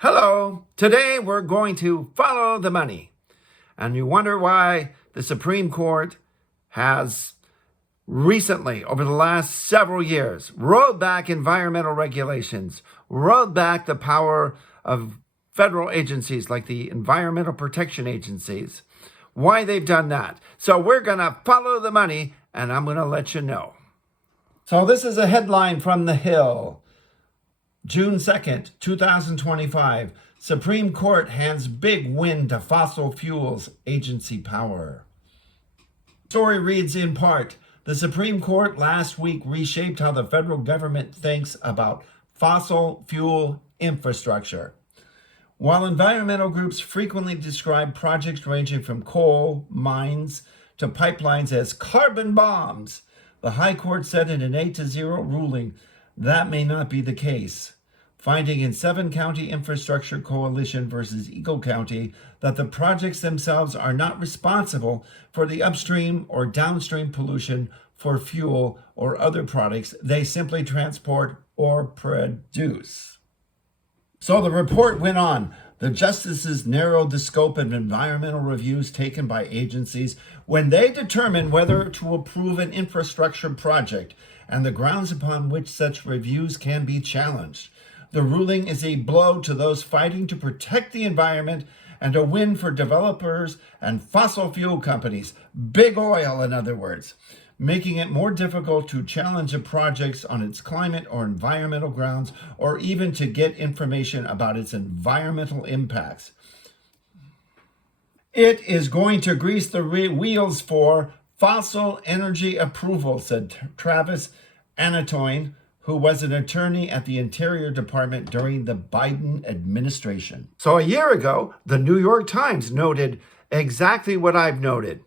Hello, today we're going to follow the money. And you wonder why the Supreme Court has recently, over the last several years, rolled back environmental regulations, rolled back the power of federal agencies like the Environmental Protection Agencies, why they've done that. So we're going to follow the money, and I'm going to let you know. So this is a headline from The Hill. June 2nd, 2025, Supreme Court hands big win to fossil fuels agency power. Story reads in part, the Supreme Court last week reshaped how the federal government thinks about fossil fuel infrastructure. While environmental groups frequently describe projects ranging from coal mines to pipelines as carbon bombs, the High Court said in an 8-0 ruling that may not be the case, finding in 7-county infrastructure coalition versus Eagle County that the projects themselves are not responsible for the upstream or downstream pollution for fuel or other products they simply transport or produce. So the report went on. The justices narrowed the scope of environmental reviews taken by agencies when they determine whether to approve an infrastructure project and the grounds upon which such reviews can be challenged. The ruling is a blow to those fighting to protect the environment and a win for developers and fossil fuel companies, big oil in other words, making it more difficult to challenge a project on its climate or environmental grounds, or even to get information about its environmental impacts. It is going to grease the wheels for fossil energy approval, said Travis Anatoine, who was an attorney at the Interior Department during the Biden administration. So a year ago, the New York Times noted exactly what I've noted.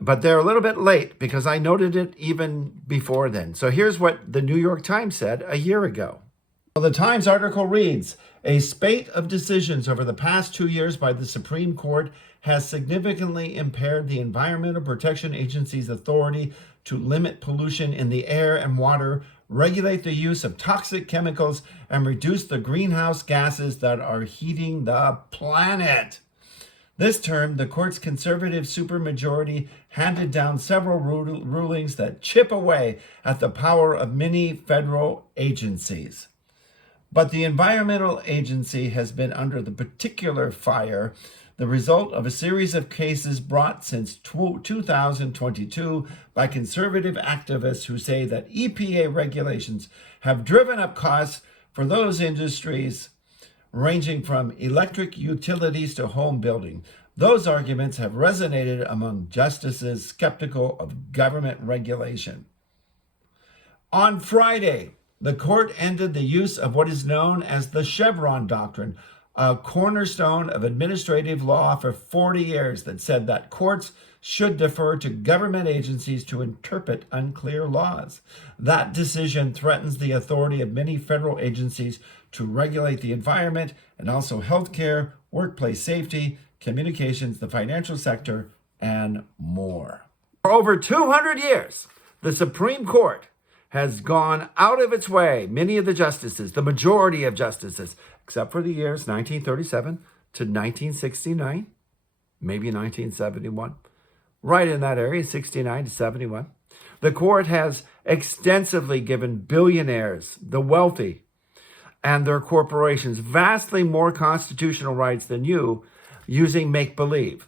But they're a little bit late because I noted it even before then. So here's what the New York Times said a year ago. Well, the Times article reads, a spate of decisions over the past 2 years by the Supreme Court has significantly impaired the Environmental Protection Agency's authority to limit pollution in the air and water, regulate the use of toxic chemicals, and reduce the greenhouse gases that are heating the planet. This term, the court's conservative supermajority handed down several rulings that chip away at the power of many federal agencies. But the Environmental Agency has been under the particular fire, the result of a series of cases brought since 2022 by conservative activists who say that EPA regulations have driven up costs for those industries ranging from electric utilities to home building. Those arguments have resonated among justices skeptical of government regulation. On Friday, the court ended the use of what is known as the Chevron doctrine, a cornerstone of administrative law for 40 years that said that courts should defer to government agencies to interpret unclear laws. That decision threatens the authority of many federal agencies to regulate the environment and also healthcare, workplace safety, communications, the financial sector, and more. For over 200 years, the Supreme Court has gone out of its way, many of the justices, the majority of justices, except for the years 1937 to 1969, maybe 1971, right in that area, 69 to 71. The court has extensively given billionaires, the wealthy, and their corporations vastly more constitutional rights than you, using make-believe.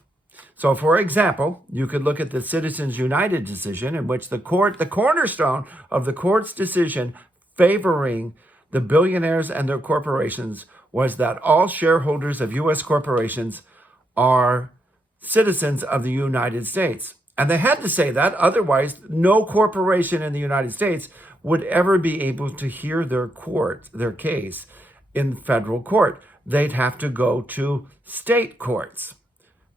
So, for example, you could look at the Citizens United decision in which the cornerstone of the court's decision favoring the billionaires and their corporations was that all shareholders of U.S. corporations are citizens of the United States. And they had to say that, otherwise no corporation in the United States would ever be able to hear their case in federal court. They'd have to go to state courts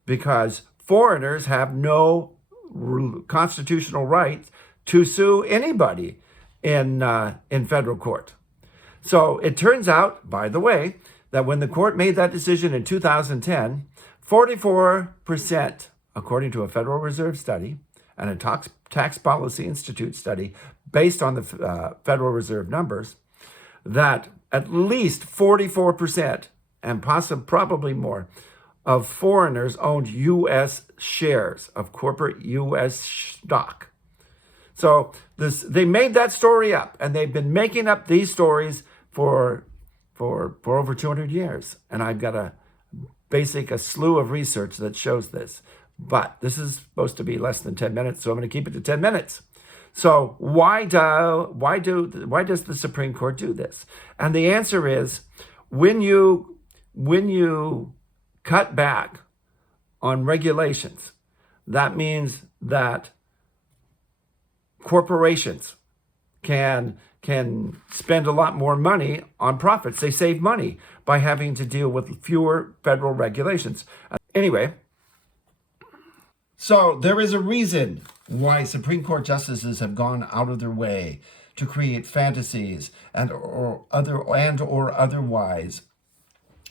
because foreigners have no constitutional right to sue anybody in federal court. So it turns out, by the way, that when the court made that decision in 2010, 44%, according to a Federal Reserve study and a Tax Policy Institute study based on the Federal Reserve numbers, that at least 44%, and probably more, of foreigners owned U.S. shares of corporate U.S. stock. So they made that story up, and they've been making up these stories for over 200 years. And I've got a slew of research that shows this. But this is supposed to be less than 10 minutes, so I'm going to keep it to 10 minutes. So why does the Supreme Court do this? And the answer is, when you cut back on regulations, that means that corporations can spend a lot more money on profits. They save money by having to deal with fewer federal regulations. Anyway, so there is a reason why Supreme Court justices have gone out of their way to create fantasies or otherwise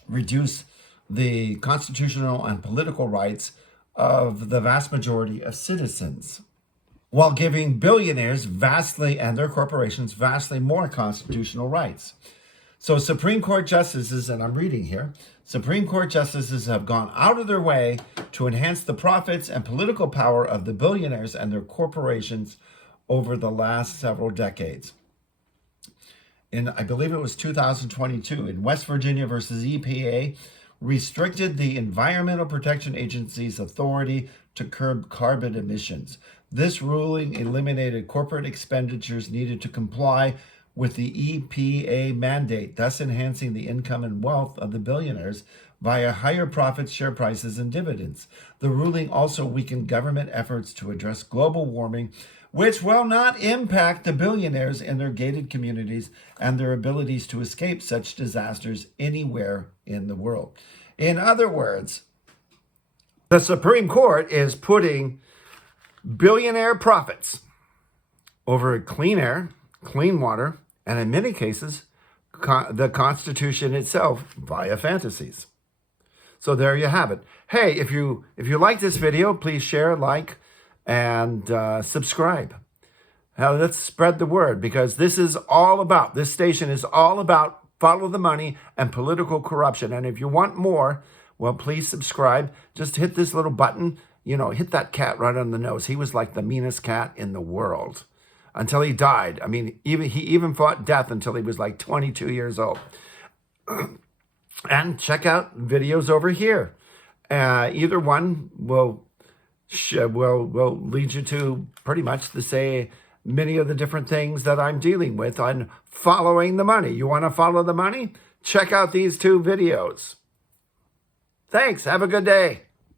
reduce the constitutional and political rights of the vast majority of citizens, while giving billionaires and their corporations vastly more constitutional rights. So Supreme Court justices, and I'm reading here, Supreme Court justices have gone out of their way to enhance the profits and political power of the billionaires and their corporations over the last several decades. In, I believe it was 2022, in West Virginia versus EPA, restricted the Environmental Protection Agency's authority to curb carbon emissions. This ruling eliminated corporate expenditures needed to comply with the EPA mandate, thus enhancing the income and wealth of the billionaires via higher profits, share prices, and dividends. The ruling also weakened government efforts to address global warming, which will not impact the billionaires in their gated communities and their abilities to escape such disasters anywhere in the world. In other words, the Supreme Court is putting billionaire profits over clean air, clean water, and in many cases, the Constitution itself via fantasies. So there you have it. Hey, if you like this video, please share, like, and subscribe. Now let's spread the word, because this station is all about follow the money and political corruption. And if you want more, well, please subscribe. Just hit this little button. Hit that cat right on the nose. He was like the meanest cat in the world until he died. I mean, he even fought death until he was like 22 years old. And check out videos over here. Either one will lead you to pretty much many of the different things that I'm dealing with on following the money. You want to follow the money? Check out these two videos. Thanks. Have a good day.